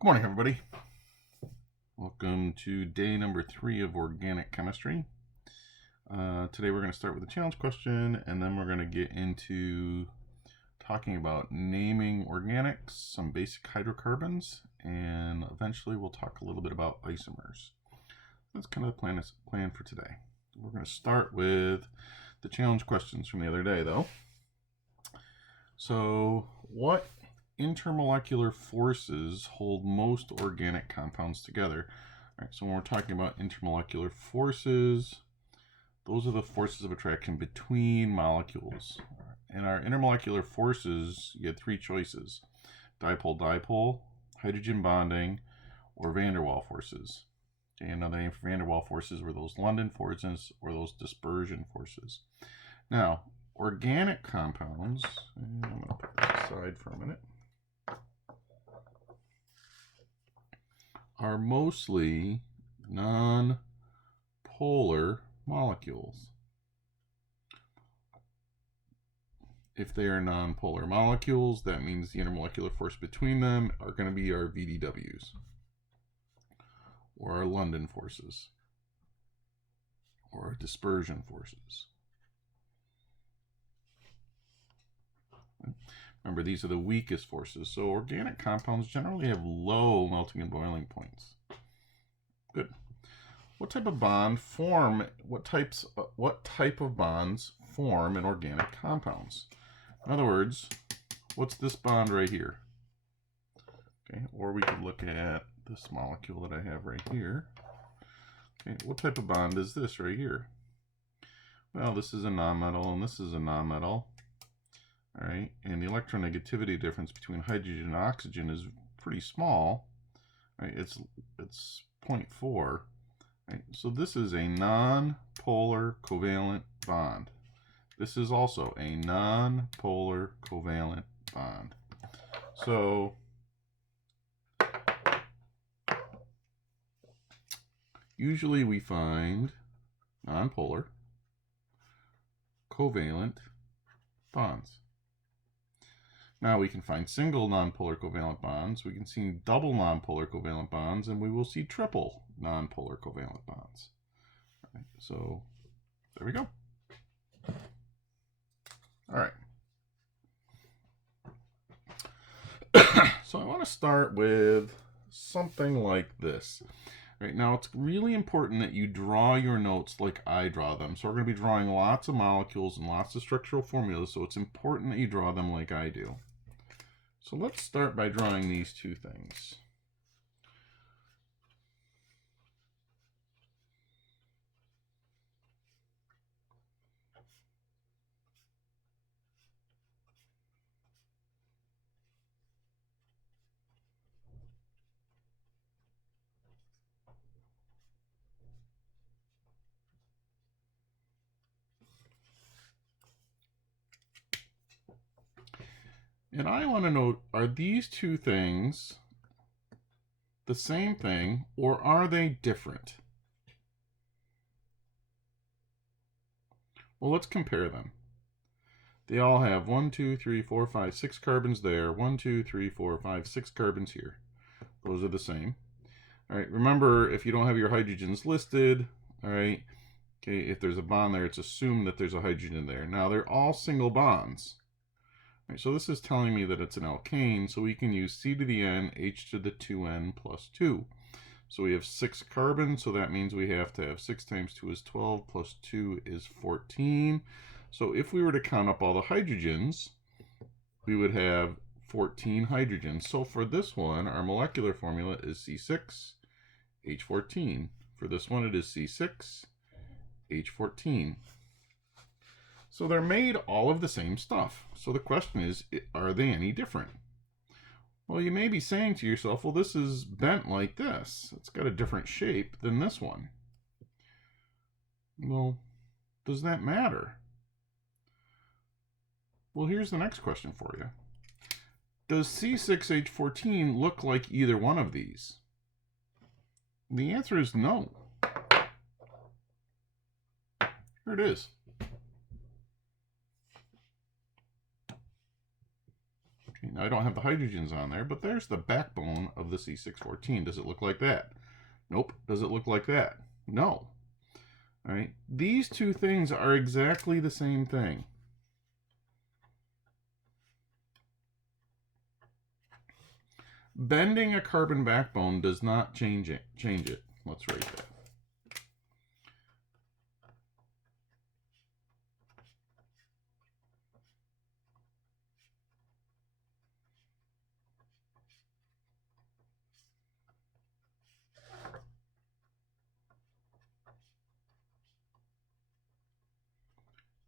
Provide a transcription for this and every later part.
Good morning, everybody. Welcome to day number 3 of organic chemistry. Today we're going to start with a challenge question, and then we're going to get into talking about naming organics, some basic hydrocarbons, and eventually we'll talk a little bit about isomers. That's kind of the plan for today. We're going to start with the challenge questions from the other day, though. So, what intermolecular forces hold most organic compounds together? All right, so when we're talking about intermolecular forces, those are the forces of attraction between molecules. And our intermolecular forces, you get 3 choices: dipole-dipole, hydrogen bonding, or van der Waals forces. Okay, another name for van der Waals forces were those London forces or those dispersion forces. Now, organic compounds, and I'm going to put this aside for a minute, are mostly non-polar molecules. If they are non-polar molecules, that means the intermolecular force between them are going to be our VDWs, or our London forces, or our dispersion forces. Remember, these are the weakest forces. So organic compounds generally have low melting and boiling points. Good. What type of bond form? What type of bonds form in organic compounds? In other words, what's this bond right here? Okay, or we could look at this molecule that I have right here. Okay, what type of bond is this right here? Well, this is a nonmetal and this is a nonmetal. All right, and the electronegativity difference between hydrogen and oxygen is pretty small. Right, it's 0.4. Right, so this is a non-polar covalent bond. This is also a non-polar covalent bond. So usually we find non-polar covalent bonds. Now we can find single nonpolar covalent bonds, we can see double nonpolar covalent bonds, and we will see triple nonpolar covalent bonds. All right, so there we go. All right. So I want to start with something like this. Right now, it's really important that you draw your notes like I draw them. So we're going to be drawing lots of molecules and lots of structural formulas, so it's important that you draw them like I do. So let's start by drawing these 2 things. And I want to know, are these 2 things the same thing, or are they different? Well, let's compare them. They all have 1, 2, 3, 4, 5, 6 carbons there. 1, 2, 3, 4, 5, 6 carbons here. Those are the same. All right, remember, if you don't have your hydrogens listed, all right, okay, if there's a bond there, it's assumed that there's a hydrogen there. Now, they're all single bonds. All right, so this is telling me that it's an alkane, so we can use C to the N, H to the 2N plus 2. So we have 6 carbons, so that means we have to have 6 times 2 is 12, plus 2 is 14. So if we were to count up all the hydrogens, we would have 14 hydrogens. So for this one, our molecular formula is C6H14. For this one, it is C6H14. So they're made all of the same stuff. So the question is, are they any different? Well, you may be saying to yourself, well, this is bent like this. It's got a different shape than this one. Well, does that matter? Well, here's the next question for you. Does C6H14 look like either one of these? The answer is no. Here it is. Okay, now I don't have the hydrogens on there, but there's the backbone of the C614. Does it look like that? Nope. Does it look like that? No. All right. These two things are exactly the same thing. Bending a carbon backbone does not change it. Let's write that.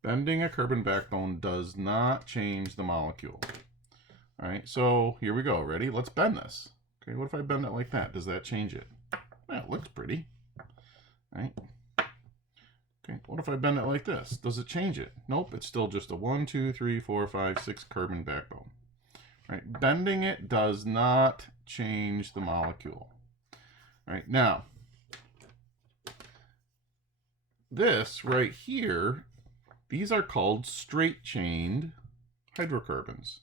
Bending a carbon backbone does not change the molecule. All right, so here we go. Ready? Let's bend this. Okay, what if I bend it like that? Does that change it? Yeah, it looks pretty. All right. Okay, what if I bend it like this? Does it change it? Nope, it's still just a 1, 2, 3, 4, 5, 6 carbon backbone. All right, bending it does not change the molecule. All right, now, this right here, these are called straight-chained hydrocarbons.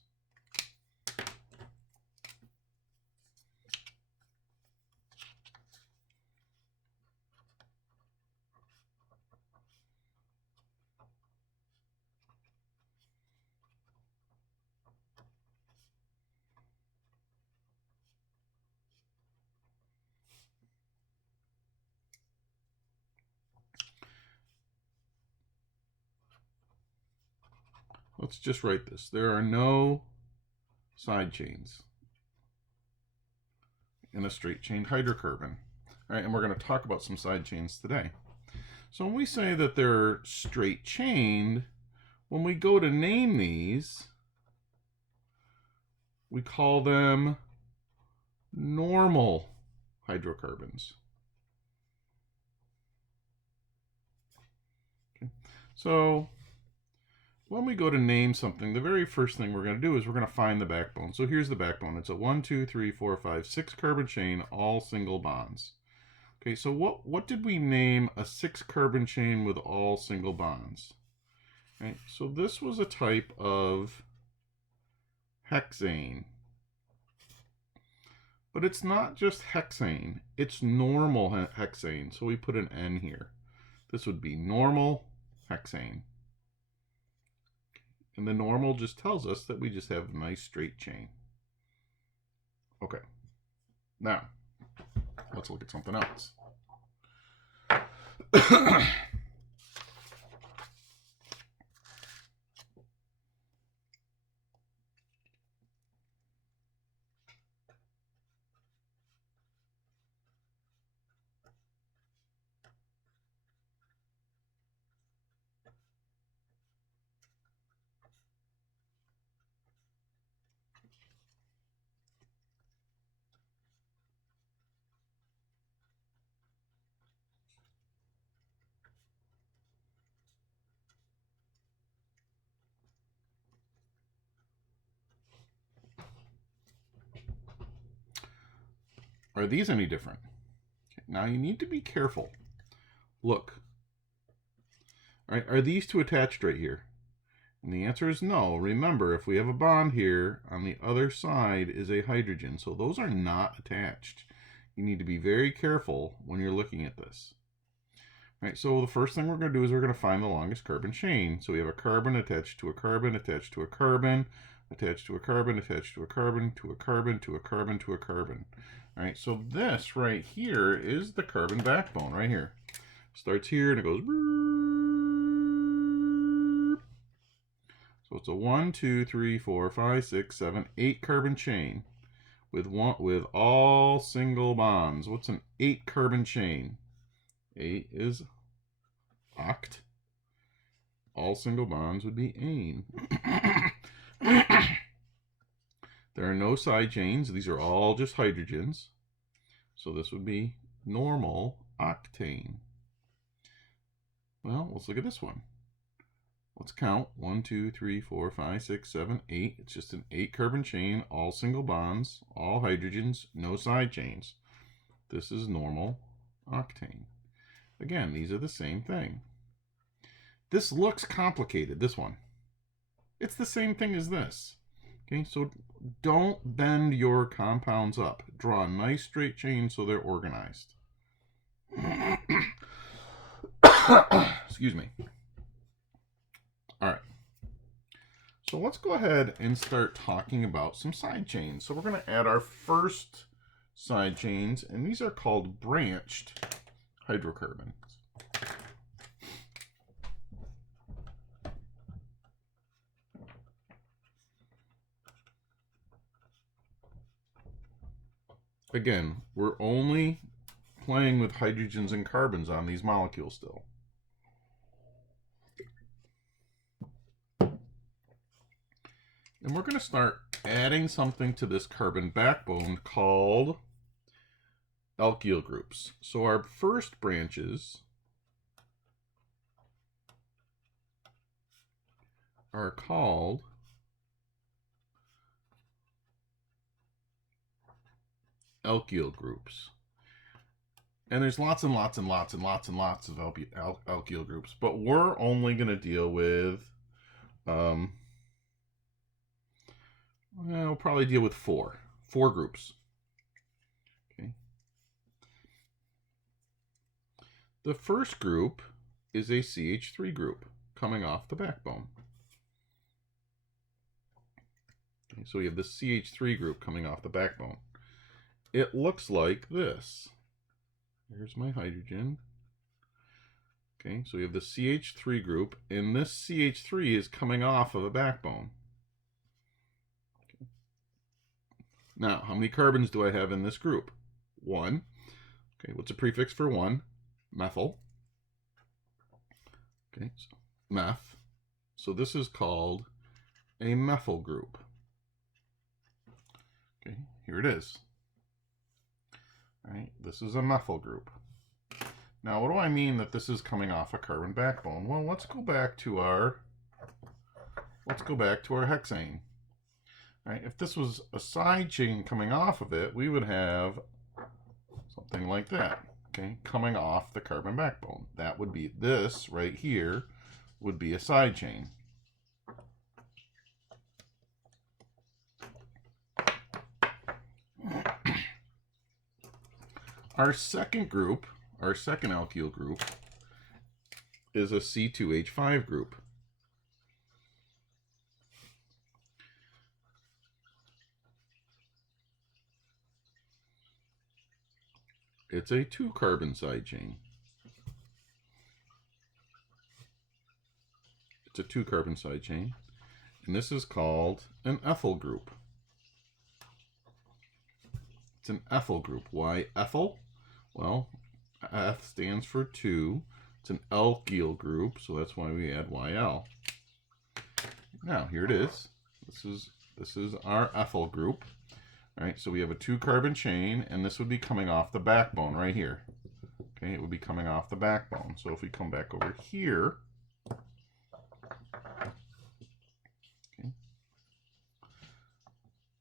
Let's just write this. There are no side chains in a straight-chained hydrocarbon. All right, and we're going to talk about some side chains today. So when we say that they're straight-chained, when we go to name these, we call them normal hydrocarbons. Okay. So when we go to name something, the very first thing we're going to do is we're going to find the backbone. So here's the backbone. It's a 1, 2, 3, 4, 5, 6 carbon chain, all single bonds. Okay, so what did we name a 6 carbon chain with all single bonds? Right, so this was a type of hexane. But it's not just hexane, it's normal hexane. So we put an N here. This would be normal hexane. And the normal just tells us that we just have a nice straight chain. Okay, now let's look at something else. Are these any different? Now you need to be careful. Look. All right, are these two attached right here? And the answer is no. Remember, if we have a bond here, on the other side is a hydrogen. So those are not attached. You need to be very careful when you're looking at this. All right, so the first thing we're going to do is we're going to find the longest carbon chain. So we have a carbon attached to a carbon, attached to a carbon, attached to a carbon, attached to a carbon, to a carbon, to a carbon, to a carbon. All right, so this right here is the carbon backbone right here. Starts here and it goes. So it's a 1, 2, 3, 4, 5, 6, 7, 8 carbon chain with all single bonds. What's an 8 carbon chain? 8 is oct. All single bonds would be ane. There are no side chains. These are all just hydrogens. So this would be normal octane. Well, let's look at this one. Let's count. 1, 2, 3, 4, 5, 6, 7, 8. It's just an 8 carbon chain, all single bonds, all hydrogens, no side chains. This is normal octane. Again, these are the same thing. This looks complicated, this one. It's the same thing as this. Okay, so don't bend your compounds up. Draw a nice straight chain so they're organized. Excuse me. All right. So let's go ahead and start talking about some side chains. So we're going to add our first side chains, and these are called branched hydrocarbons. Again, we're only playing with hydrogens and carbons on these molecules still. And we're going to start adding something to this carbon backbone called alkyl groups. So our first branches are called alkyl groups. And there's lots and lots and lots and lots and lots of alkyl groups, but we're only going to deal with, we'll probably deal with four groups. Okay. The first group is a CH3 group coming off the backbone. Okay, so we have the CH3 group coming off the backbone. It looks like this. Here's my hydrogen. Okay, so we have the CH3 group, and this CH3 is coming off of a backbone. Okay. Now, how many carbons do I have in this group? 1. Okay, what's a prefix for 1? Methyl. Okay, so meth. So this is called a methyl group. Okay, here it is. All right, this is a methyl group. Now, what do I mean that this is coming off a carbon backbone? Well, let's go back to our hexane. All right, if this was a side chain coming off of it, we would have something like that. Okay, coming off the carbon backbone. That would be this right here would be a side chain. Our second group, our second alkyl group, is a C2H5 group. It's a 2-carbon side chain. It's a 2-carbon side chain, and this is called an ethyl group. It's an ethyl group. Why ethyl? Well, Eth stands for 2. It's an alkyl group, so that's why we add YL. Now, here it is. This is our ethyl group. All right, so we have a 2-carbon chain, and this would be coming off the backbone right here. Okay, it would be coming off the backbone. So if we come back over here, okay,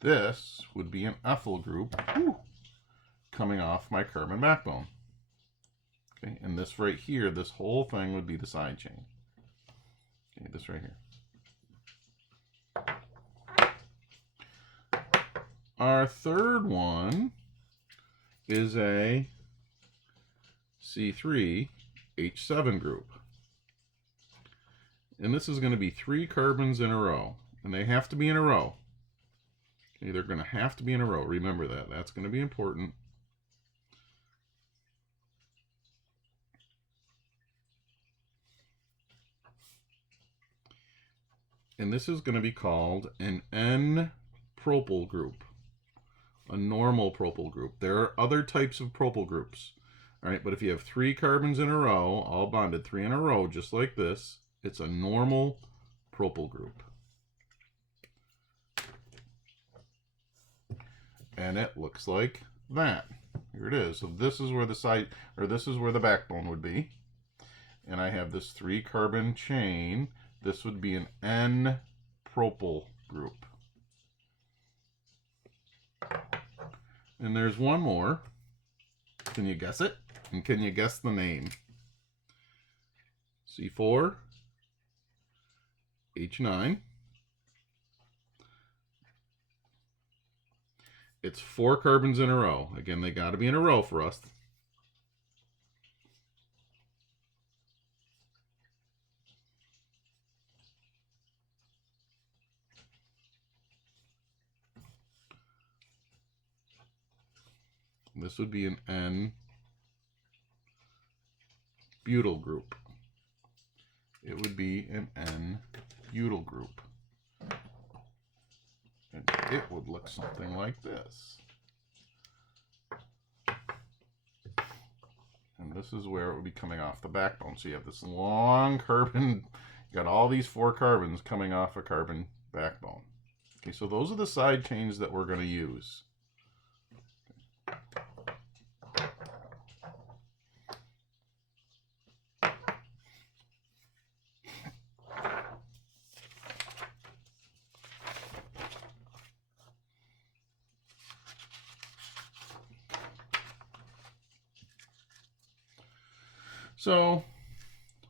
this would be an ethyl group coming off my carbon backbone. Okay, and this right here, this whole thing would be the side chain. Okay, this right here. Our third one is a C3H7 group. And this is going to be 3 carbons in a row. And they have to be in a row. Okay, they're going to have to be in a row. Remember that. That's going to be important. And this is going to be called an N-propyl group. A normal propyl group. There are other types of propyl groups. All right, but if you have 3 carbons in a row, all bonded 3 in a row, just like this, it's a normal propyl group. And it looks like that. Here it is. So this is where the backbone would be. And I have this 3-carbon chain. This would be an N-propyl group. And there's one more. Can you guess it? And can you guess the name? C4H9. it's 4 carbons in a row. Again, they got to be in a row for us. This would be an N-butyl group. It would be an N-butyl group. And it would look something like this. And this is where it would be coming off the backbone. So you have this long carbon, you got all these 4 carbons coming off a carbon backbone. Okay, so those are the side chains that we're going to use. So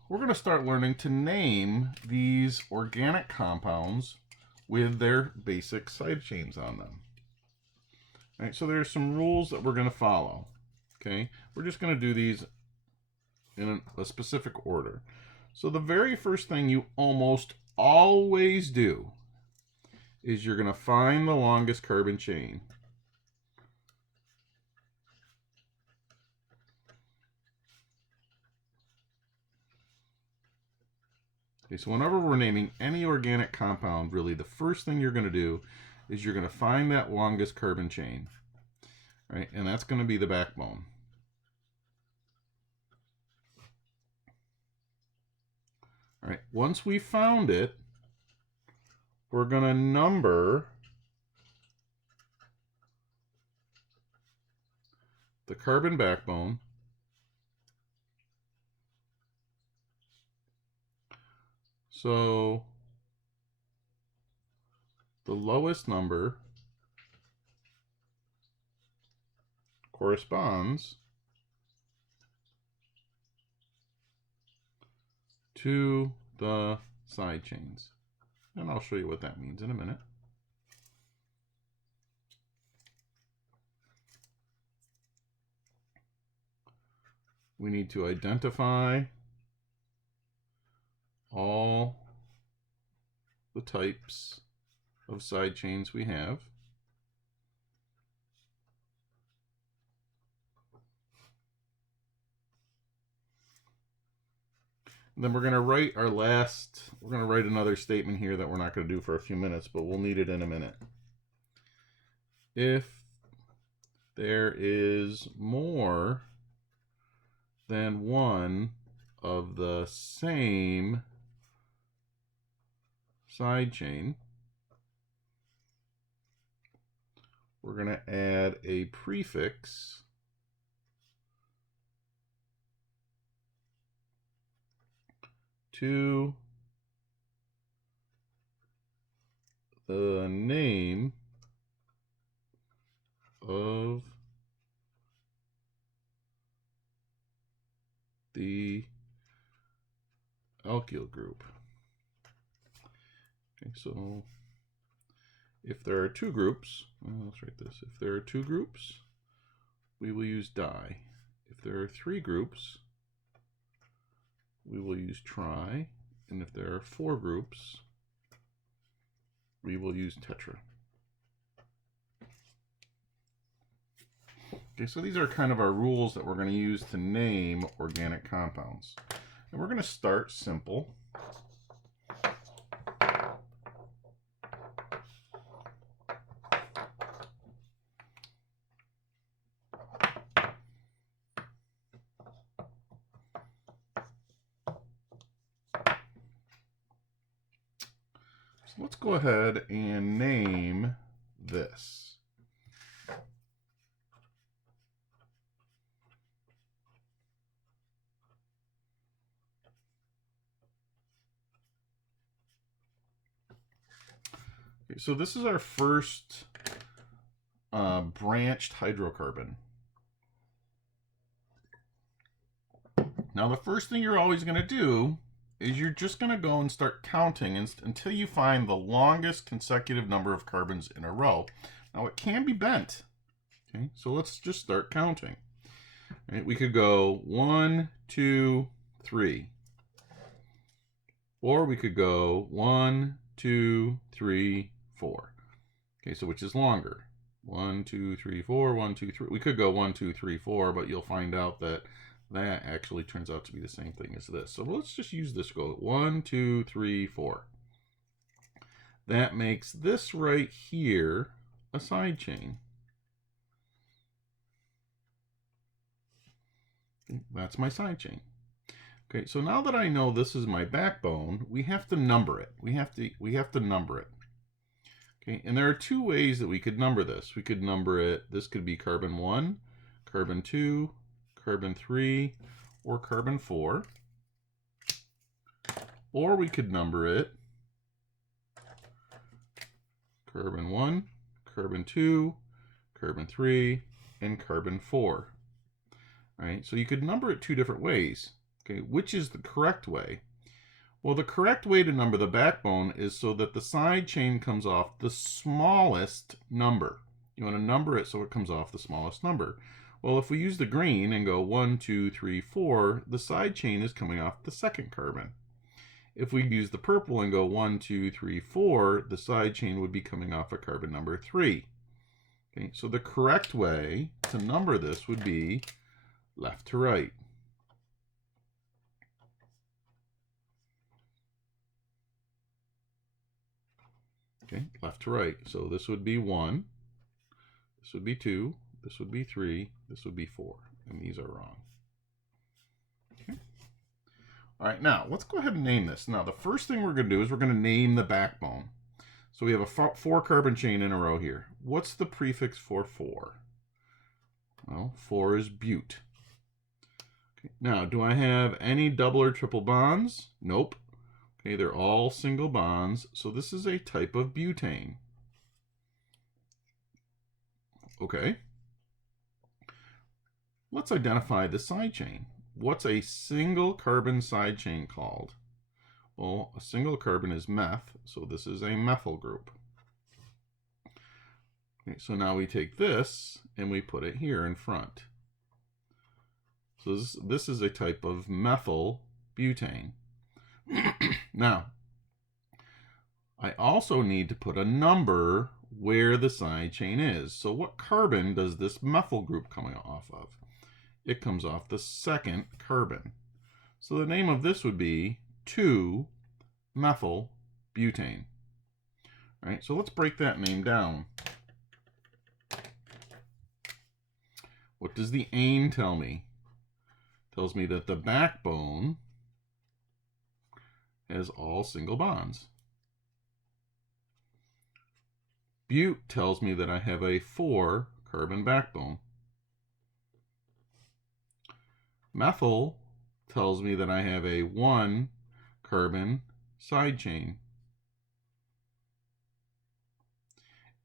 we're going to start learning to name these organic compounds with their basic side chains on them. All right, so there's some rules that we're going to follow. Okay, we're just going to do these in a specific order. So the very first thing you almost always do is you're going to find the longest carbon chain. Okay, so whenever we're naming any organic compound, really the first thing you're going to do is you're going to find that longest carbon chain, right? And that's going to be the backbone. All right, once we found it, we're going to number the carbon backbone so the lowest number corresponds to the side chains. And I'll show you what that means in a minute. We need to identify all the types of side chains we have. And then we're going to write we're going to write another statement here that we're not going to do for a few minutes, but we'll need it in a minute. If there is more than one of the same side chain, we're going to add a prefix to the name of the alkyl group. Okay, so if there are 2 groups, let's write this. If there are 2 groups, we will use di. If there are 3 groups, we will use tri. And if there are 4 groups, we will use tetra. Okay, so these are kind of our rules that we're going to use to name organic compounds. And we're going to start simple. So let's go ahead and name this. Okay, so this is our first branched hydrocarbon. Now the first thing you're always going to do is you're just going to go and start counting until you find the longest consecutive number of carbons in a row. Now it can be bent. Okay, so let's just start counting. Right, we could go 1, 2, 3. Or we could go 1, 2, 3, 4. Okay, so which is longer? 1, 2, 3, 4, 1, 2, 3. We could go 1, 2, 3, 4, but you'll find out that that actually turns out to be the same thing as this. So let's just use this. Go 1, 2, 3, 4. That makes this right here a side chain. Okay, that's my side chain. Okay, so now that I know this is my backbone, we have to number it. We have to number it. Okay, and there are two ways that we could number this. We could number it, this could be carbon 1, carbon 2, carbon 3, or carbon 4. Or we could number it carbon 1, carbon 2, carbon 3, and carbon 4. All right, so you could number it two different ways. Okay, which is the correct way? Well, the correct way to number the backbone is so that the side chain comes off the smallest number. You want to number it so it comes off the smallest number. Well, if we use the green and go 1, 2, 3, 4, the side chain is coming off the second carbon. If we use the purple and go 1, 2, 3, 4, the side chain would be coming off of carbon number 3. Okay, so the correct way to number this would be left to right. Okay, left to right. So this would be 1, this would be 2, this would be 3, this would be 4, and these are wrong. Okay. All right, now let's go ahead and name this. Now the first thing we're going to do is we're going to name the backbone. So we have a 4 carbon chain in a row here. What's the prefix for 4? Well, 4 is bute. Okay. Now, do I have any double or triple bonds? Nope. Okay, they're all single bonds, so this is a type of butane. Okay. Let's identify the side chain. What's a single carbon side chain called? Well, a single carbon is meth, so this is a methyl group. Okay, so now we take this and we put it here in front. So this is a type of methyl butane. Now, I also need to put a number where the side chain is. So what carbon does this methyl group come off of? It comes off the second carbon. So the name of this would be 2-methyl butane. All right, so let's break that name down. What does the AIM tell me? It tells me that the backbone has all single bonds. Bute tells me that I have a 4 carbon backbone. Methyl tells me that I have a 1 carbon side chain.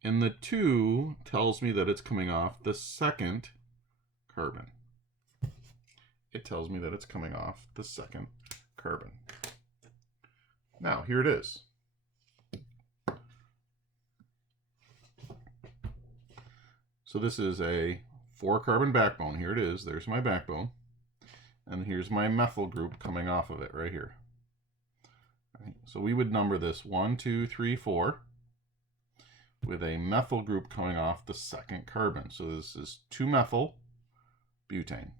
And the 2 tells me that it's coming off the second carbon. It tells me that it's coming off the second carbon. Now, here it is. So this is a 4 carbon backbone. Here it is. There's my backbone. And here's my methyl group coming off of it right here. Right, so we would number this 1, 2, 3, 4 with a methyl group coming off the second carbon. So this is 2-methyl butane.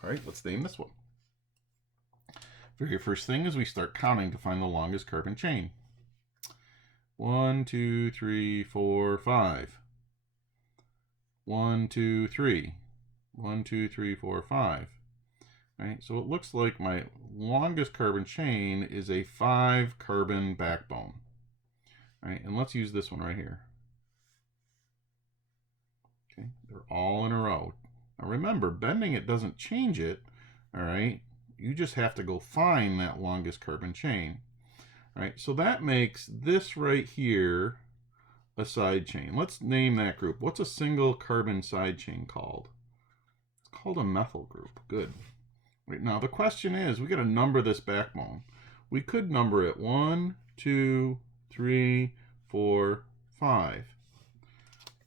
All right, let's name this one. Very first thing is we start counting to find the longest carbon chain. 1, 2, 3, 4, 5. 1, 2, 3. 1, 2, 3, 4, 5. Right? So it looks like my longest carbon chain is a 5-carbon backbone. Right? And let's use this one right here. Okay, they're all in a row. Now remember, bending it doesn't change it. All right, you just have to go find that longest carbon chain. All right, so that makes this right here a side chain. Let's name that group. What's a single carbon side chain called? It's called a methyl group. Good. Right, now the question is, we got to number this backbone. We could number it 1, 2, 3, 4, 5.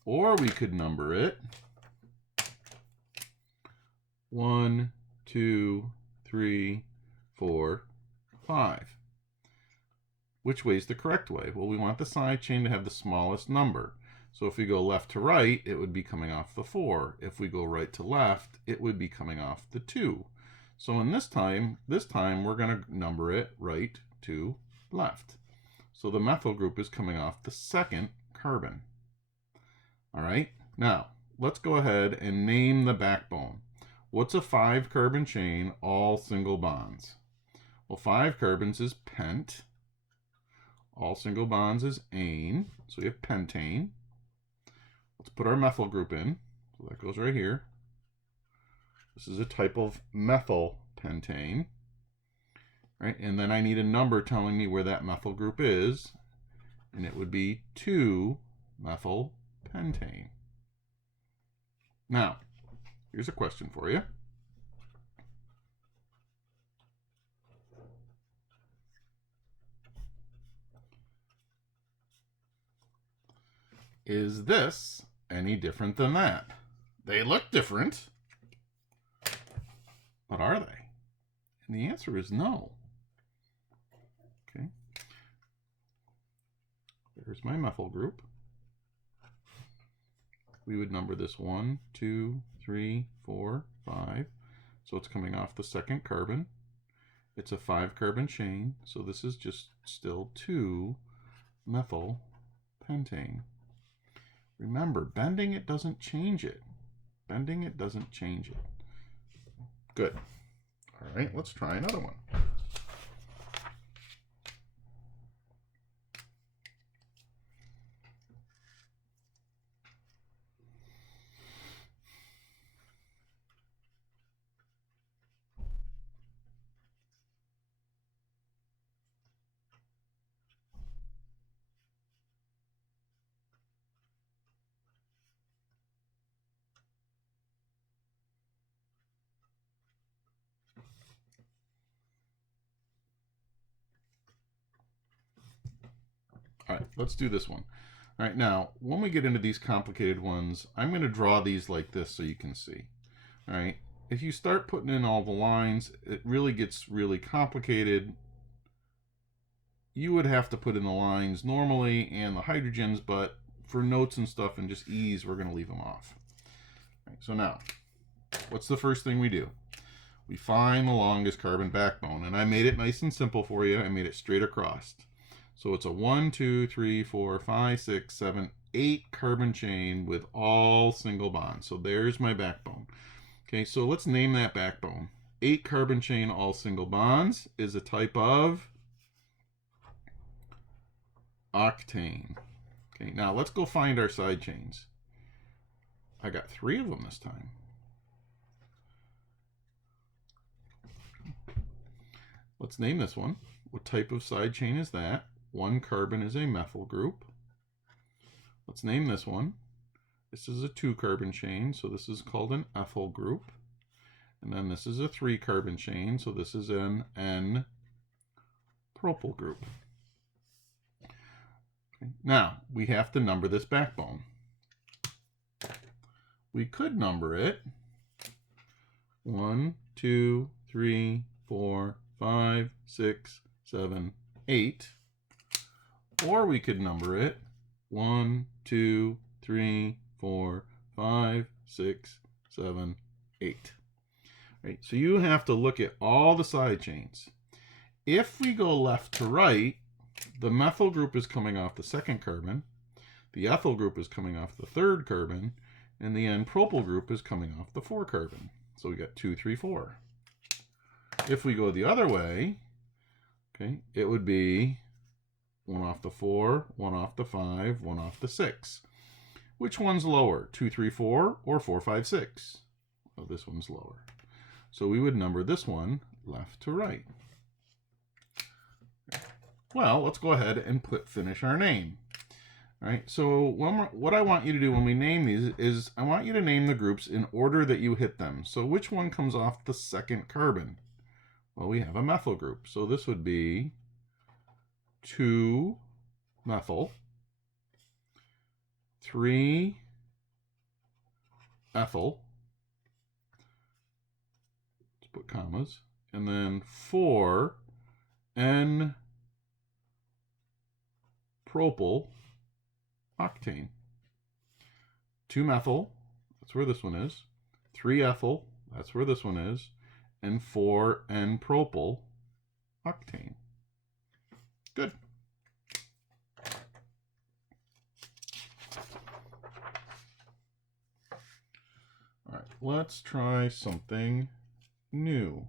Or we could number it 1, 2, 3, 4, 5. Which way is the correct way? Well, we want the side chain to have the smallest number. So if we go left to right, it would be coming off the 4. If we go right to left, it would be coming off the 2. So in this time we're going to number it right to left. So the methyl group is coming off the 2nd carbon. All right, now let's go ahead and name the backbone. What's a 5-carbon chain, all single bonds? Well, 5 carbons is pent. All single bonds is ane. So we have pentane. Let's put our methyl group in. So that goes right here. This is a type of methyl pentane. Right? And then I need a number telling me where that methyl group is. And it would be 2-methyl pentane. Now, here's a question for you. Is this any different than that? They look different, but are they? And the answer is no. Okay. There's my methyl group. We would number this 1, 2, 3, 4, 5. So it's coming off the 2nd carbon. It's a 5-carbon chain, so this is just still 2-methyl pentane. Remember, bending it doesn't change it. Bending it doesn't change it. Good. All right, let's try another one. All right, let's do this one. All right, now, when we get into these complicated ones, I'm going to draw these like this so you can see. All right, if you start putting in all the lines, it really gets really complicated. You would have to put in the lines normally and the hydrogens, but for notes and stuff and just ease, we're going to leave them off. All right, so now, what's the first thing we do? We find the longest carbon backbone, and I made it nice and simple for you. I made it straight across. So it's a 1, 2, 3, 4, 5, 6, 7, 8 carbon chain with all single bonds. So there's my backbone. Okay, so let's name that backbone. 8 carbon chain, all single bonds is a type of octane. Okay, now let's go find our side chains. I got 3 of them this time. Let's name this one. What type of side chain is that? 1 carbon is a methyl group. Let's name this one. This is a 2-carbon chain, so this is called an ethyl group. And then this is a 3-carbon chain, so this is an N-propyl group. Okay. Now, we have to number this backbone. We could number it 1, 2, 3, 4, 5, 6, 7, 8. Or we could number it 1, 2, 3, 4, 5, 6, 7, 8. Right, so you have to look at all the side chains. If we go left to right, the methyl group is coming off the 2nd carbon, the ethyl group is coming off the 3rd carbon, and the N-propyl group is coming off the 4 carbon. So we got 2, 3, 4. If we go the other way, okay, it would be 1 off the 4, 1 off the 5, 1 off the 6. Which one's lower, 2, 3, 4, or 4, 5, 6? Well, this one's lower. So we would number this one left to right. Well, let's go ahead and finish our name. All right, so what I want you to do when we name these is I want you to name the groups in order that you hit them. So which one comes off the second carbon? Well, we have a methyl group. So this would be 2-methyl, 3-ethyl, let's put commas, and then 4-N-propyl octane. 2-methyl, that's where this one is. 3-ethyl, that's where this one is. And 4-N-propyl octane. Good. All right, let's try something new.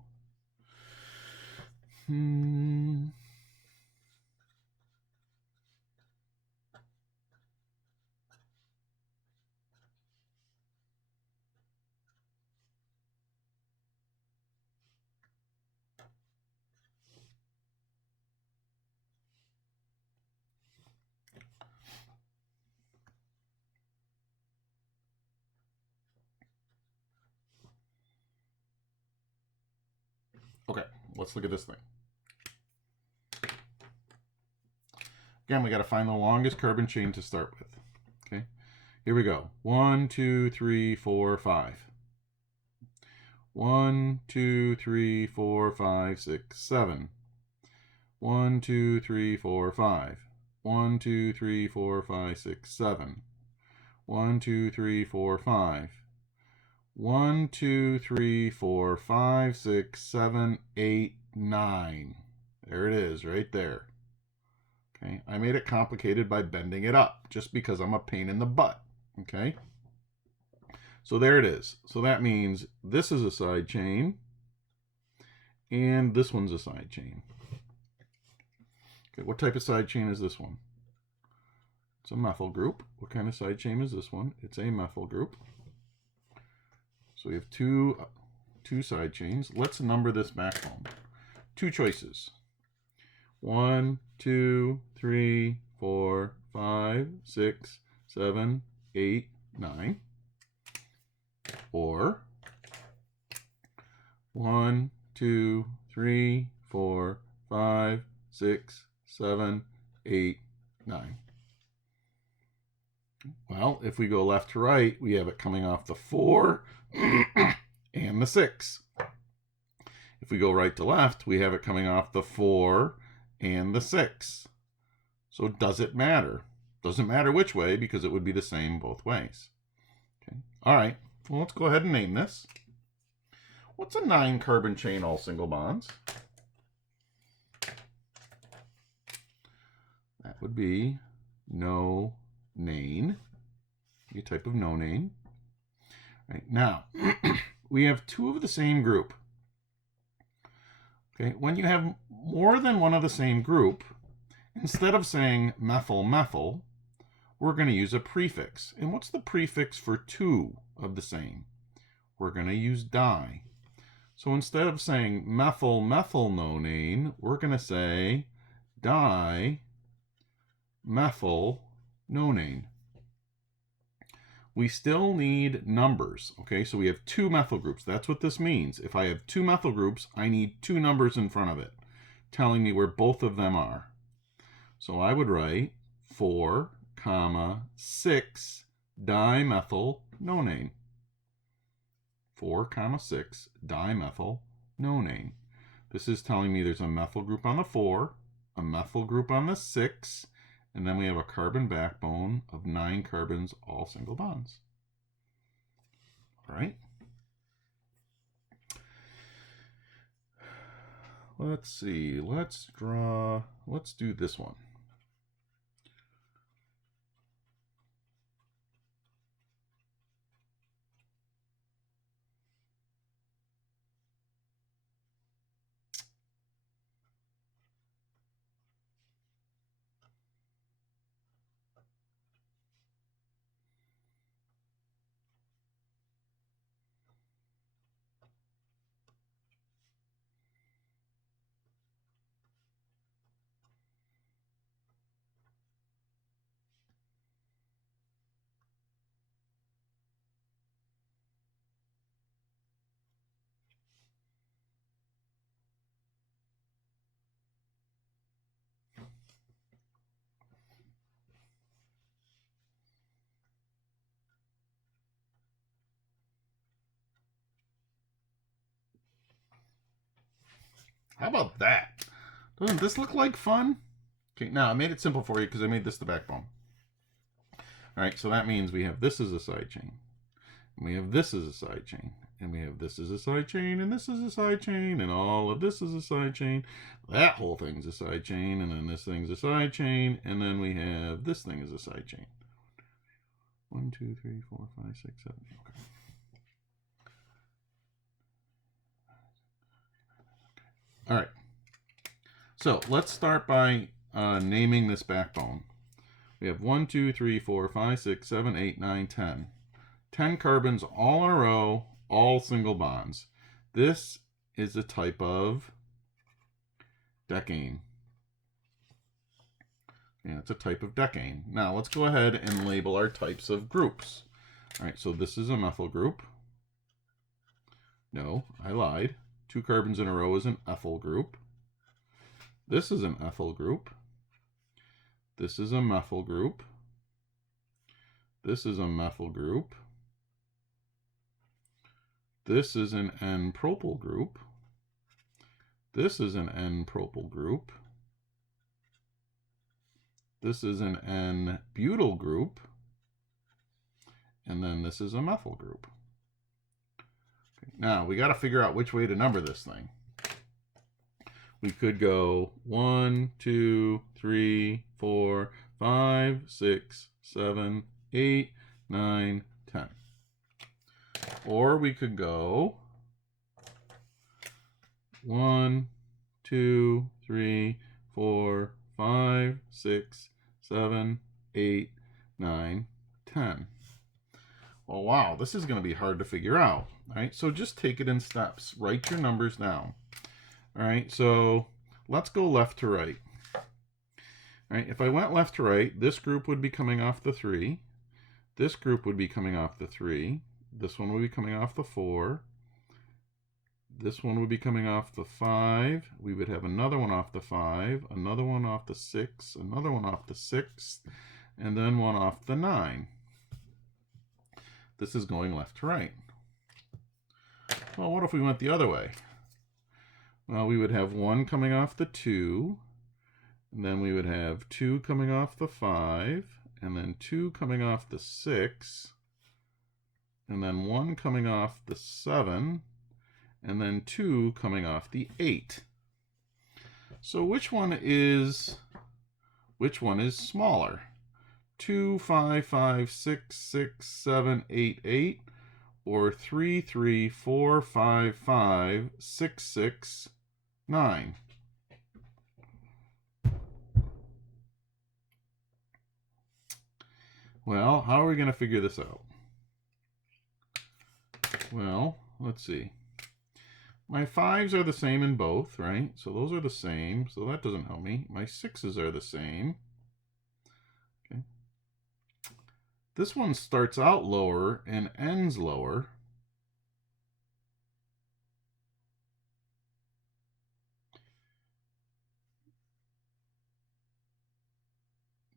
Okay, let's look at this thing. Again, we got to find the longest carbon chain to start with. Okay, here we go. 1, 2, 3, 4, 5. 1, 2, 3, 4, 5, 6, 7. 1, 2, 3, 4, 5. 1, 2, 3, 4, 5, 6, 7. 1, 2, 3, 4, 5. 1, 2, 3, 4, 5, 6, 7, 8, 9. There it is, right there. Okay, I made it complicated by bending it up, just because I'm a pain in the butt. Okay, so there it is. So that means this is a side chain, and this one's a side chain. Okay, what type of side chain is this one? It's a methyl group. What kind of side chain is this one? It's a methyl group. So we have two side chains. Let's number this backbone. 2 choices. 1, 2, 3, 4, 5, 6, 7, 8, 9. Or 1, 2, 3, 4, 5, 6, 7, 8, 9. Well, if we go left to right, we have it coming off the 4 and the 6. If we go right to left, we have it coming off the 4 and the 6. So does it matter? Doesn't matter which way, because it would be the same both ways. Okay. All right. Well, let's go ahead and name this. What's a 9-carbon chain all single bonds? That would be no-nane. A type of no-nane. Right. Now, we have 2 of the same group. Okay, when you have more than one of the same group, instead of saying methyl-methyl, we're going to use a prefix. And what's the prefix for 2 of the same? We're going to use di. So instead of saying methyl-methyl-nonane, we're going to say di-methyl-nonane. We still need numbers, okay? So we have 2 methyl groups. That's what this means. If I have 2 methyl groups, I need 2 numbers in front of it, telling me where both of them are. So I would write 4, 6 dimethyl-nonane. 4, 6 dimethyl-nonane. This is telling me there's a methyl group on the 4, a methyl group on the 6, and then we have a carbon backbone of 9 carbons, all single bonds. All right. Let's see. Let's do this one. How about that? Doesn't this look like fun? Okay, now I made it simple for you because I made this the backbone. All right, so that means we have this as a side chain. And we have this as a side chain. And we have this as a side chain, and this is a side chain, and all of this is a side chain. That whole thing's a side chain, and then this thing's a side chain, and then we have this thing as a side chain. 1, 2, 3, 4, 5, 6, 7. Okay. All right. So let's start by naming this backbone. We have 1, 2, 3, 4, 5, 6, 7, 8, 9, 10. 10 carbons all in a row, all single bonds. This is a type of decane. Yeah, it's a type of decane. Now let's go ahead and label our types of groups. All right, so this is a methyl group. No, I lied. 2 carbons in a row is an ethyl group. This is an ethyl group. This is a methyl group. This is a methyl group. This is an N-propyl group. This is an N-propyl group. This is an N-butyl group. And then this is a methyl group. Okay, now, we got to figure out which way to number this thing. We could go 1, 2, 3, 4, 5, 6, 7, 8, 9, 10. Or we could go 1, 2, 3, 4, 5, 6, 7, 8, 9, 10. Well, wow, this is going to be hard to figure out. All right, so just take it in steps. Write your numbers down. All right, so let's go left to right. All right, if I went left to right, this group would be coming off the 3. This group would be coming off the 3. This one would be coming off the 4. This one would be coming off the 5. We would have another one off the 5, another one off the 6, another one off the 6, and then one off the 9. This is going left to right. Well, what if we went the other way? Well, we would have 1 coming off the 2, and then we would have 2 coming off the 5, and then 2 coming off the 6, and then 1 coming off the 7, and then 2 coming off the 8. So which one is smaller? 2, 5, 5, 6, 6, 7, 8, 8, or 3, 3, 4, 5, 5, 6, 6, 9. Well, how are we going to figure this out? Well, let's see. My 5s are the same in both, right? So those are the same, so that doesn't help me. My 6s are the same. Okay. This one starts out lower and ends lower.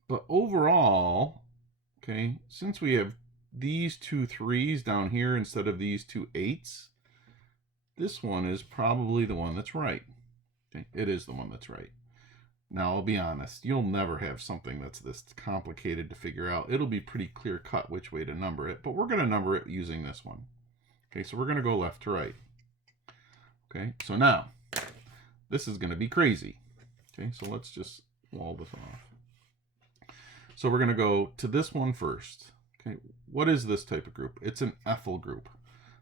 But overall, okay, since we have these 2 3s down here instead of these 2 8s, this one is probably the one that's right. Okay, it is the one that's right. Now, I'll be honest, you'll never have something that's this complicated to figure out. It'll be pretty clear cut which way to number it, but we're going to number it using this one. Okay, so we're going to go left to right. Okay, so now, this is going to be crazy. Okay, so let's just wall this off. So we're going to go to this one first. Okay, what is this type of group? It's an ethyl group.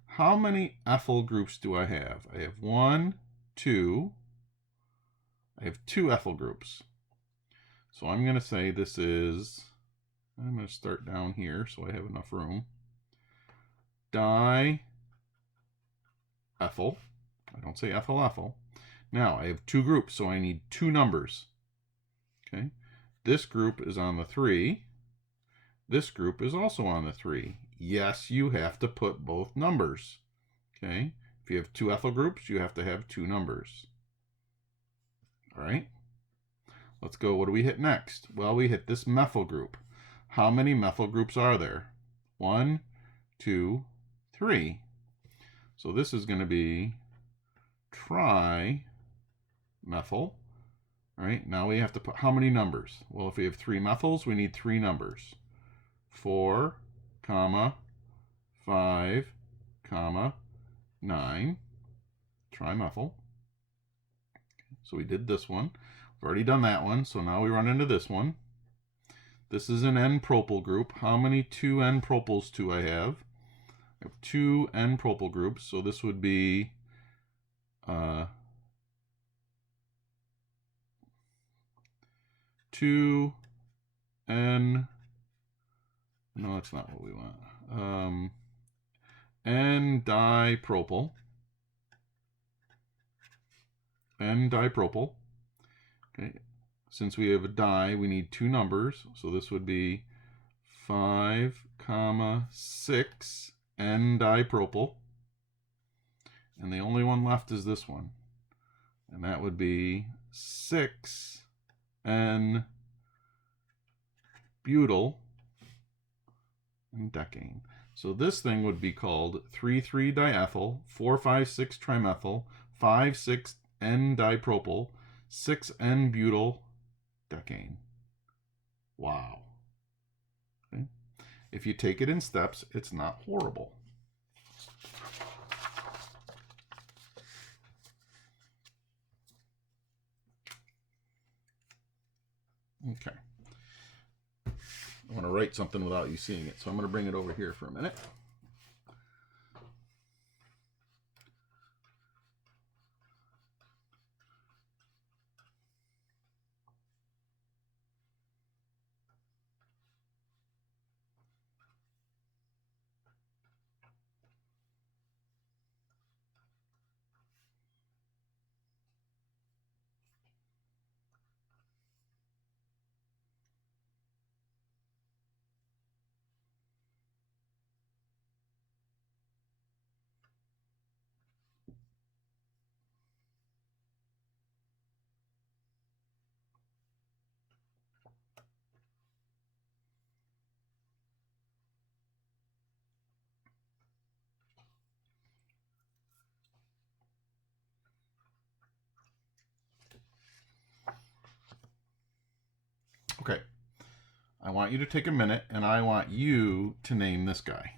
How many ethyl groups do I have? I have 1, 2. I have 2 ethyl groups. So I'm going to say this is, I'm going to start down here so I have enough room. Diethyl. I don't say ethyl. Now I have 2 groups, so I need 2 numbers. Okay. This group is on the 3. This group is also on the 3. Yes, you have to put both numbers. Okay. If you have 2 ethyl groups, you have to have 2 numbers. All right. Let's go. What do we hit next? Well, we hit this methyl group. How many methyl groups are there? 1, 2, 3. So this is going to be trimethyl. methyl. All right, now we have to put how many numbers? Well, if we have 3 methyls, we need 3 numbers. 4, comma, 5, comma, 9, trimethyl. So we did this one. We've already done that one, so now we run into this one. This is an N-propyl group. How many 2 N-propyls do I have? I have 2 N-propyl groups, so this would be 2 N. No, that's not what we want. N-dipropyl. N-dipropyl. Okay. Since we have a di, we need 2 numbers. So this would be 5, comma, 6 N-dipropyl. And the only one left is this one. And that would be 6 N-butyl and decane. So this thing would be called 3,3-diethyl, 4,5,6 trimethyl, 5,6 N-dipropyl, 6 N-butyl decane. Wow. Okay. If you take it in steps, it's not horrible. Okay. I want to write something without you seeing it, so I'm going to bring it over here for a minute. Okay. I want you to take a minute, and I want you to name this guy.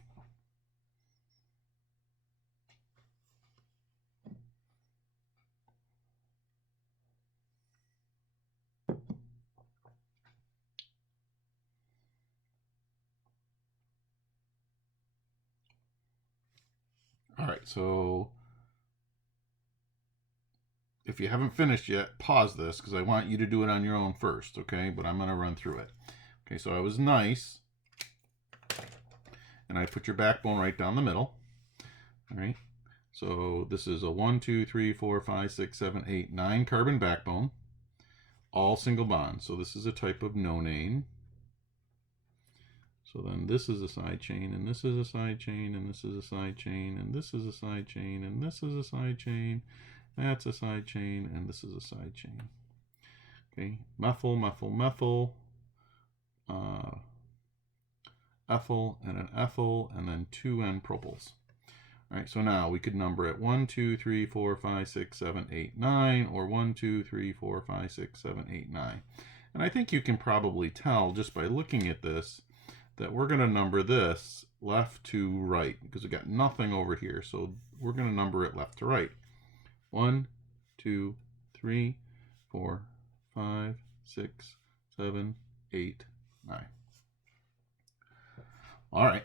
All right, so if you haven't finished yet, pause this because I want you to do it on your own first, okay? But I'm going to run through it. Okay, so I was nice, and I put your backbone right down the middle. All right, so this is a 1, 2, 3, 4, 5, 6, 7, 8, 9 carbon backbone, all single bonds. So this is a type of nonane. So then this is a side chain, and this is a side chain, and this is a side chain, and this is a side chain, and this is a side chain. That's a side chain, and this is a side chain. Okay, methyl, methyl, methyl, ethyl, and an ethyl, and then 2 N-propyls. All right, so now we could number it 1, 2, 3, 4, 5, 6, 7, 8, 9, or 1, 2, 3, 4, 5, 6, 7, 8, 9. And I think you can probably tell just by looking at this that we're going to number this left to right because we got nothing over here. So we're going to number it left to right. 1, 2, 3, 4, 5, 6, 7, 8, 9. All right.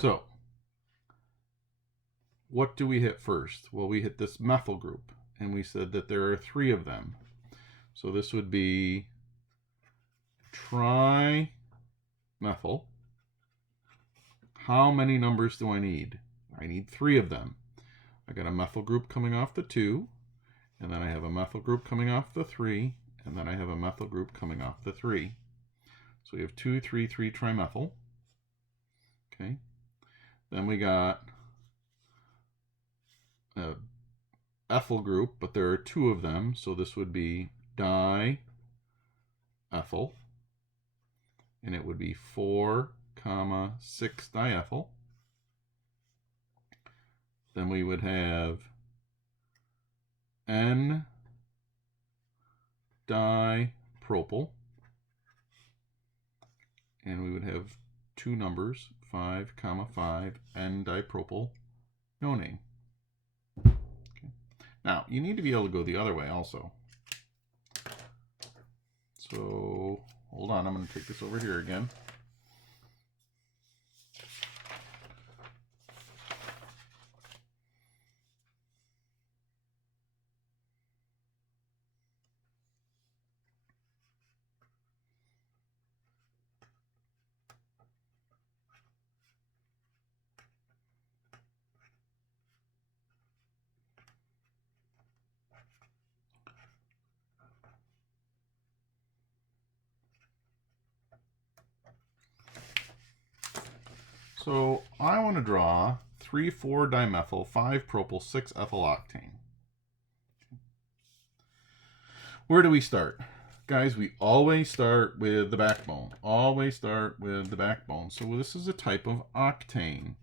So what do we hit first? Well, we hit this methyl group, and we said that there are 3 of them. So this would be trimethyl. How many numbers do I need? I need 3 of them. I got a methyl group coming off the 2, and then I have a methyl group coming off the 3, and then I have a methyl group coming off the 3. So we have 2, 3, 3 trimethyl. Okay. Then we got a ethyl group, but there are 2 of them, so this would be diethyl, and it would be 4, 6 diethyl. Then we would have N dipropyl. And we would have two numbers, 5, 5, N-dipropyl nonane. Okay. Now, you need to be able to go the other way also. So, hold on, I'm going to take this over here again. So I want to draw 3,4-dimethyl, 5-propyl, 6-ethyl octane. Where do we start? Guys, we always start with the backbone. Always start with the backbone. So this is a type of octane.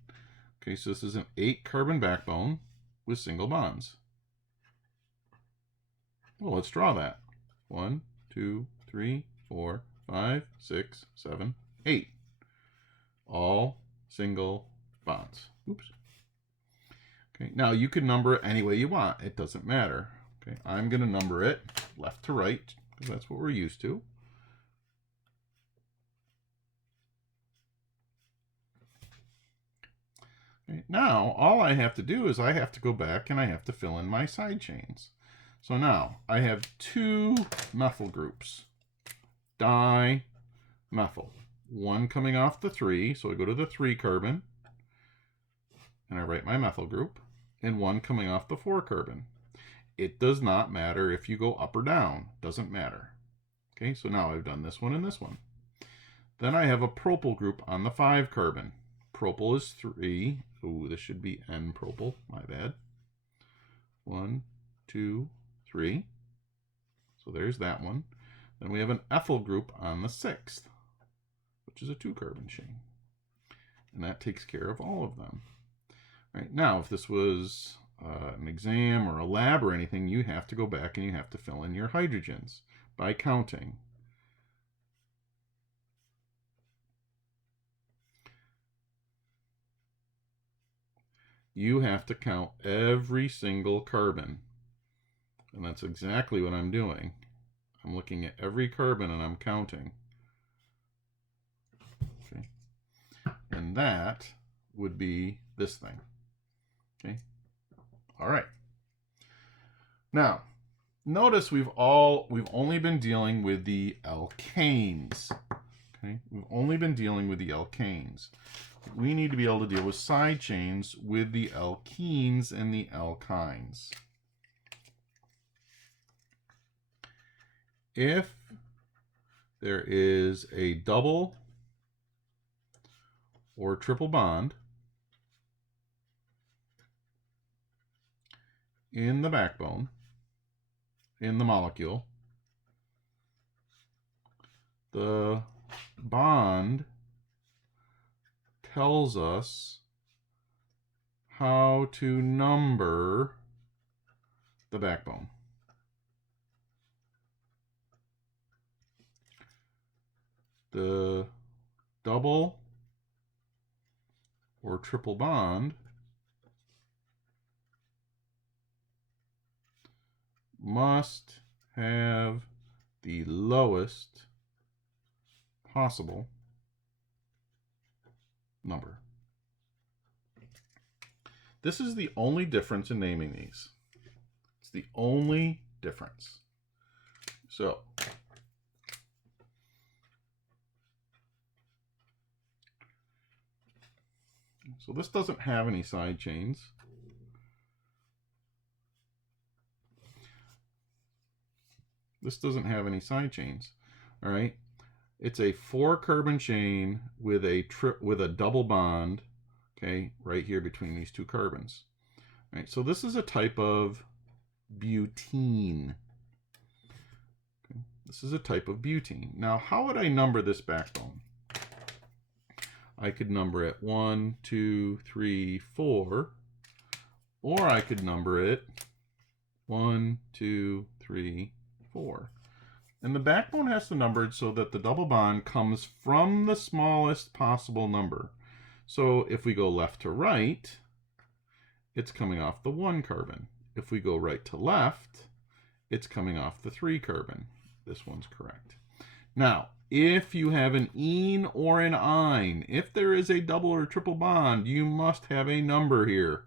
Okay, so this is an 8-carbon backbone with single bonds. Well, let's draw that. 1, 2, 3, 4, 5, 6, 7, 8. All single bonds. Oops. Okay, now you can number it any way you want. It doesn't matter. Okay, I'm going to number it left to right because that's what we're used to. Okay, now all I have to do is I have to go back and I have to fill in my side chains. So now I have 2 methyl groups. Dimethyl. One coming off the 3, so I go to the 3-carbon, and I write my methyl group, and one coming off the 4-carbon. It does not matter if you go up or down. Doesn't matter. Okay, so now I've done this one and this one. Then I have a propyl group on the 5-carbon. Propyl is 3. Ooh, this should be N-propyl. My bad. 1, 2, 3. So there's that one. Then we have an ethyl group on the 6th, which is a 2-carbon chain. And that takes care of all of them. Right, now, if this was an exam or a lab or anything, you have to go back and you have to fill in your hydrogens by counting. You have to count every single carbon. And that's exactly what I'm doing. I'm looking at every carbon and I'm counting. Okay. And that would be this thing. Okay. All right. Now, notice we've only been dealing with the alkanes. Okay? We've only been dealing with the alkanes. We need to be able to deal with side chains with the alkenes and the alkynes. If there is a double or triple bond in the backbone, in the molecule, the bond tells us how to number the backbone. The double or triple bond must have the lowest possible number. This is the only difference in naming these. It's the only difference. So this doesn't have any side chains. This doesn't have any side chains. All right. It's a 4-carbon chain with a double bond, okay, right here between these 2 carbons. All right. So this is a type of butene. Okay. This is a type of butene. Now, how would I number this backbone? I could number it 1, 2, 3, 4, or I could number it 1, 2, 3, 4. And the backbone has to number it so that the double bond comes from the smallest possible number. So if we go left to right, it's coming off the 1 carbon. If we go right to left, it's coming off the 3 carbon. This one's correct. Now, if you have an ene or an ine, if there is a double or triple bond, you must have a number here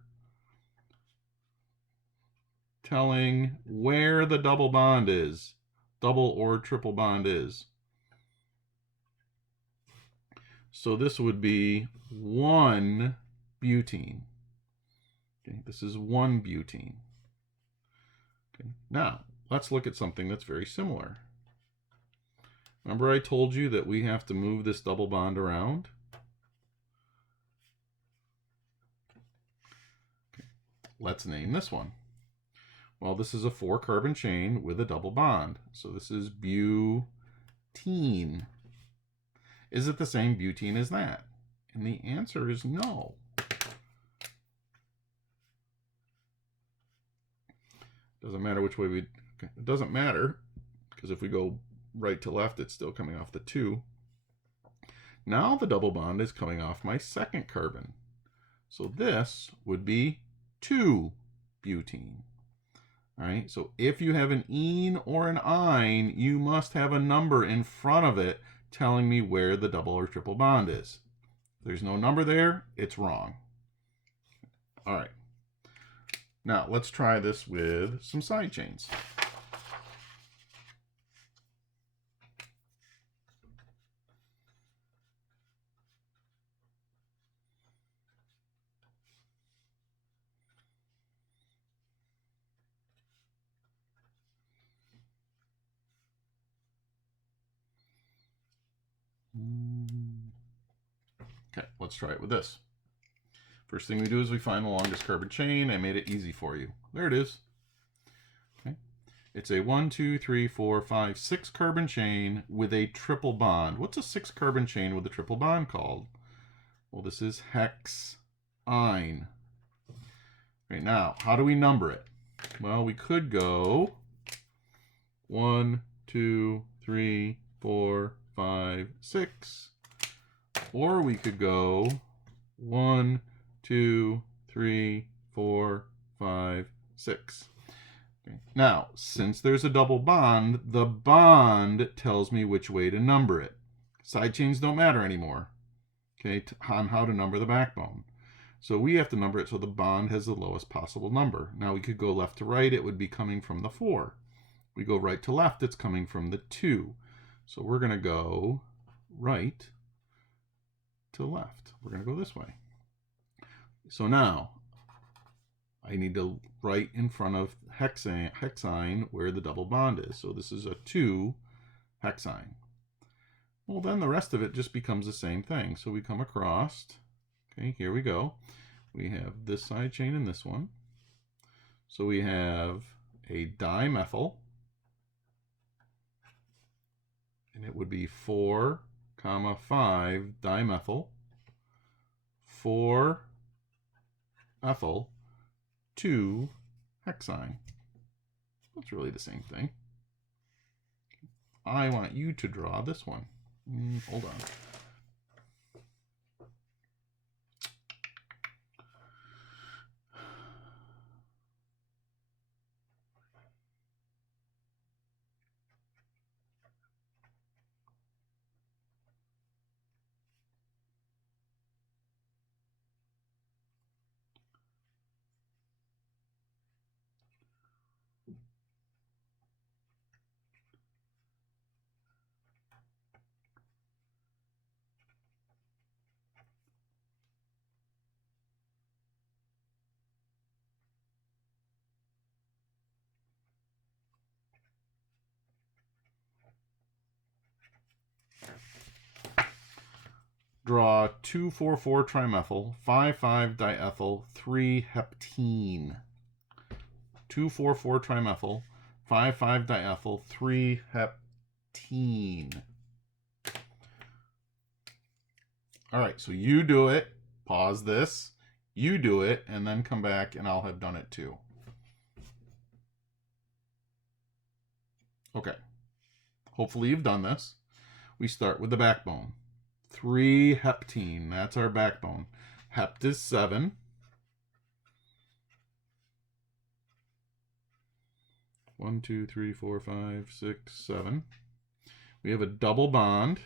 telling where the double bond is, double or triple bond is. So this would be 1 butene. Okay, this is 1 butene. Okay, now let's look at something that's very similar. Remember I told you that we have to move this double bond around? Okay, let's name this one. Well, this is a 4-carbon chain with a double bond. So this is butene. Is it the same butene as that? And the answer is no. Doesn't matter which way it doesn't matter, because if we go right to left, it's still coming off the 2. Now the double bond is coming off my 2nd carbon. So this would be 2 butene. All right, so if you have an ene or an ine, you must have a number in front of it telling me where the double or triple bond is. If there's no number there, it's wrong. All right. Now, let's try this with some side chains. Okay, let's try it with this. First thing we do is we find the longest carbon chain. I made it easy for you. There it is. Okay. It's a 1, 2, 3, 4, 5, 6 carbon chain with a triple bond. What's a 6 carbon chain with a triple bond called? Well, this is hexyne. Right, now, how do we number it? Well, we could go 1, 2, 3, 4, 5, 6. Or we could go 1, 2, 3, 4, 5, 6. Okay. Now, since there's a double bond, the bond tells me which way to number it. Side chains don't matter anymore, okay, on how to number the backbone. So we have to number it so the bond has the lowest possible number. Now we could go left to right, it would be coming from the 4. We go right to left, it's coming from the 2. So we're going to go right to left. We're going to go this way. So now I need to write in front of hexyne where the double bond is. So this is a 2 hexyne. Well, then the rest of it just becomes the same thing. So we come across, okay, here we go. We have this side chain and this one. So we have a dimethyl, and it would be 4, 5 dimethyl, 4 ethyl, 2 hexyne. That's really the same thing. I want you to draw this one. Hold on. Draw 2,4,4 trimethyl, 5,5 diethyl, 3 heptene. 2,4,4 trimethyl, 5,5 diethyl, 3 heptene. All right, so you do it. Pause this. You do it, and then come back, and I'll have done it too. Okay. hopefully you've done this. We start with the backbone. 3-heptene, that's our backbone. Hept is 7. One, 2, 3, 4, 5, 6, 7. We have a double bond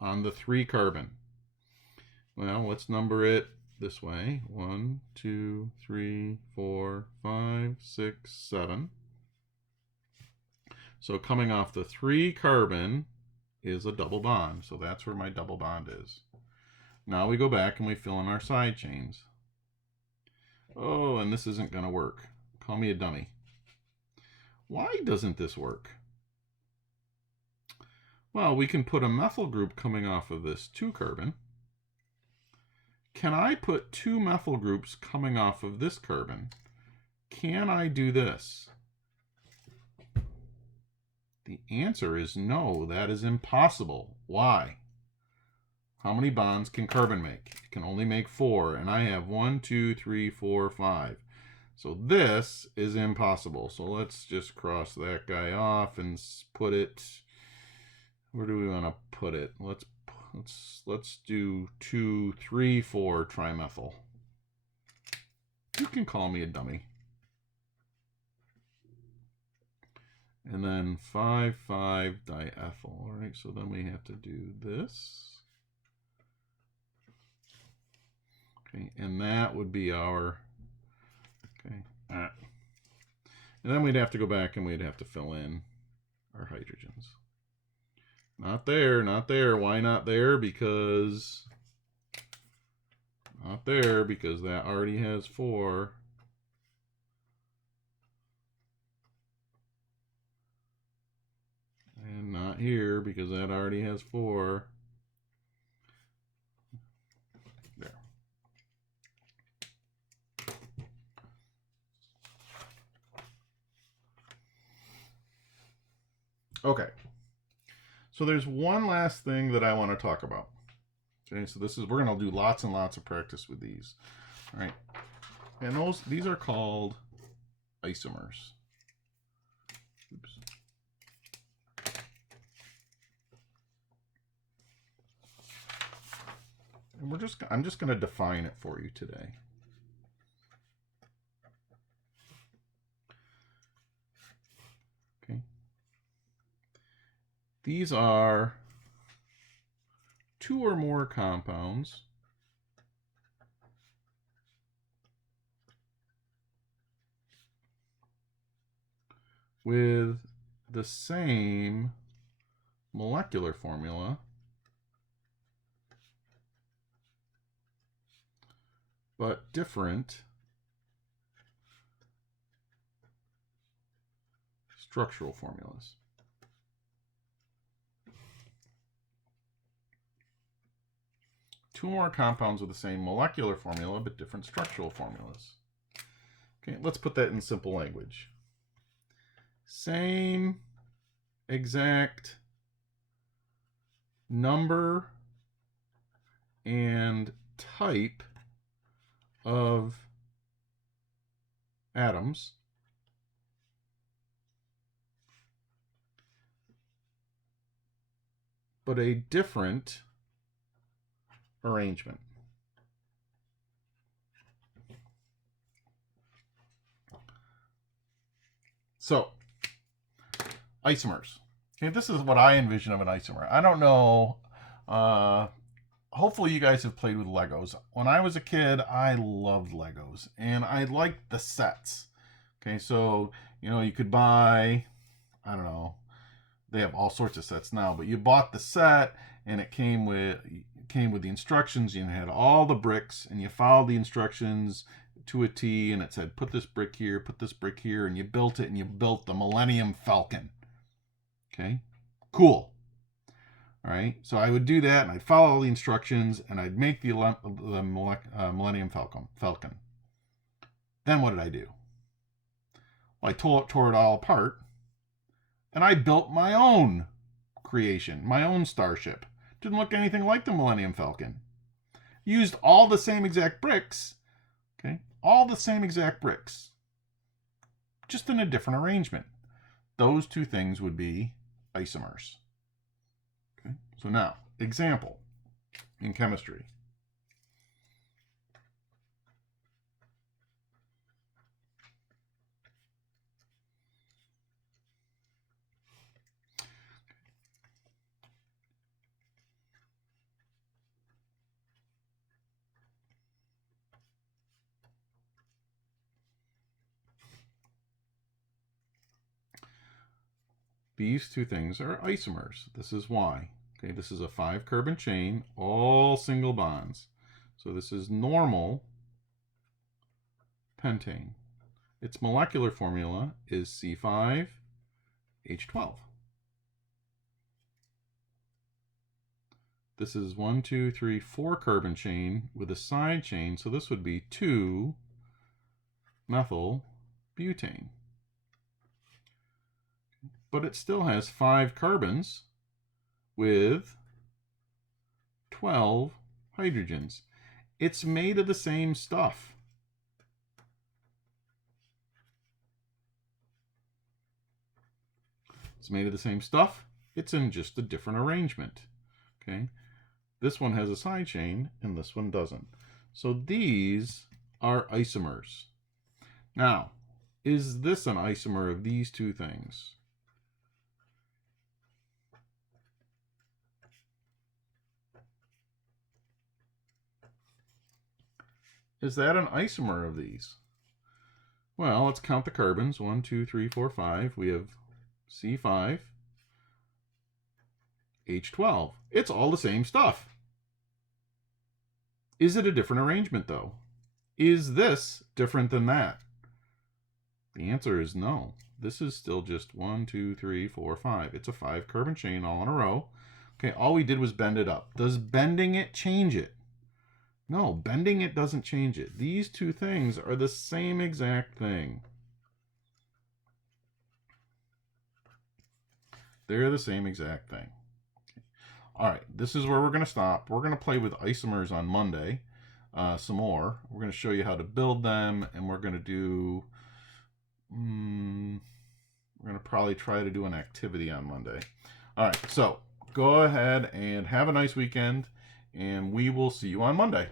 on the 3 carbon. Well, let's number it this way. 1, 2, 3, 4, 5, 6, 7. So coming off the 3 carbon is a double bond. So that's where my double bond is. Now we go back and we fill in our side chains. Oh, and this isn't going to work. Call me a dummy. Why doesn't this work? Well, we can put a methyl group coming off of this 2 carbon. Can I put 2 methyl groups coming off of this carbon? Can I do this? The answer is no, that is impossible. Why? How many bonds can carbon make? It can only make 4, and I have 1, 2, 3, 4, 5. So this is impossible. So let's just cross that guy off and put it, where do we want to put it? Let's do 2, 3, 4 trimethyl. You can call me a dummy. And then 5, 5 diethyl. All right, so then we have to do this. Okay, and that would be our, okay. And then we'd have to go back and we'd have to fill in our hydrogens. Not there, not there. Why not there? Because, not there, because that already has 4. And not here, because that already has 4. There. Okay. So there's one last thing that I want to talk about. Okay, so we're going to do lots and lots of practice with these. All right. And these are called isomers. Oops. And I'm just going to define it for you today. Okay. These are 2 or more compounds with the same molecular formula but different structural formulas. Two more compounds with the same molecular formula but different structural formulas. Okay, let's put that in simple language. Same exact number and type of atoms, but a different arrangement. So, isomers. Okay, this is what I envision of an isomer. I don't know. Hopefully you guys have played with Legos. When I was a kid, I loved Legos, and I liked the sets. Okay, so, you know, you could buy, I don't know, they have all sorts of sets now, but you bought the set, and it came with the instructions. You had all the bricks, and you followed the instructions to a T, and it said, put this brick here, put this brick here, and you built it, and you built the Millennium Falcon. Okay, cool. All right, so I would do that, and I'd follow all the instructions, and I'd make the Millennium Falcon. Then what did I do? Well, I tore it all apart, and I built my own creation, my own starship. Didn't look anything like the Millennium Falcon. Used all the same exact bricks, okay? All the same exact bricks, just in a different arrangement. Those two things would be isomers. Okay? So now, example in chemistry. These two things are isomers. This is why. Okay, this is a 5-carbon chain, all single bonds. So this is normal pentane. Its molecular formula is C5H12. This is 1, 2, 3, 4-carbon chain with a side chain, so this would be 2-methyl butane. But it still has 5 carbons with 12 hydrogens. It's made of the same stuff. It's made of the same stuff. It's in just a different arrangement. Okay? This one has a side chain and this one doesn't. So these are isomers. Now, is this an isomer of these two things? Is that an isomer of these? Well, let's count the carbons. 1, 2, 3, 4, 5. We have C5, H12. It's all the same stuff. Is it a different arrangement, though? Is this different than that? The answer is no. This is still just 1, 2, 3, 4, 5. It's a 5-carbon chain all in a row. Okay, all we did was bend it up. Does bending it change it? No, bending it doesn't change it. These two things are the same exact thing. They're the same exact thing. All right, this is where we're going to stop. We're going to play with isomers on Monday some more. We're going to show you how to build them, and we're going to do... we're going to probably try to do an activity on Monday. All right, so go ahead and have a nice weekend, and we will see you on Monday.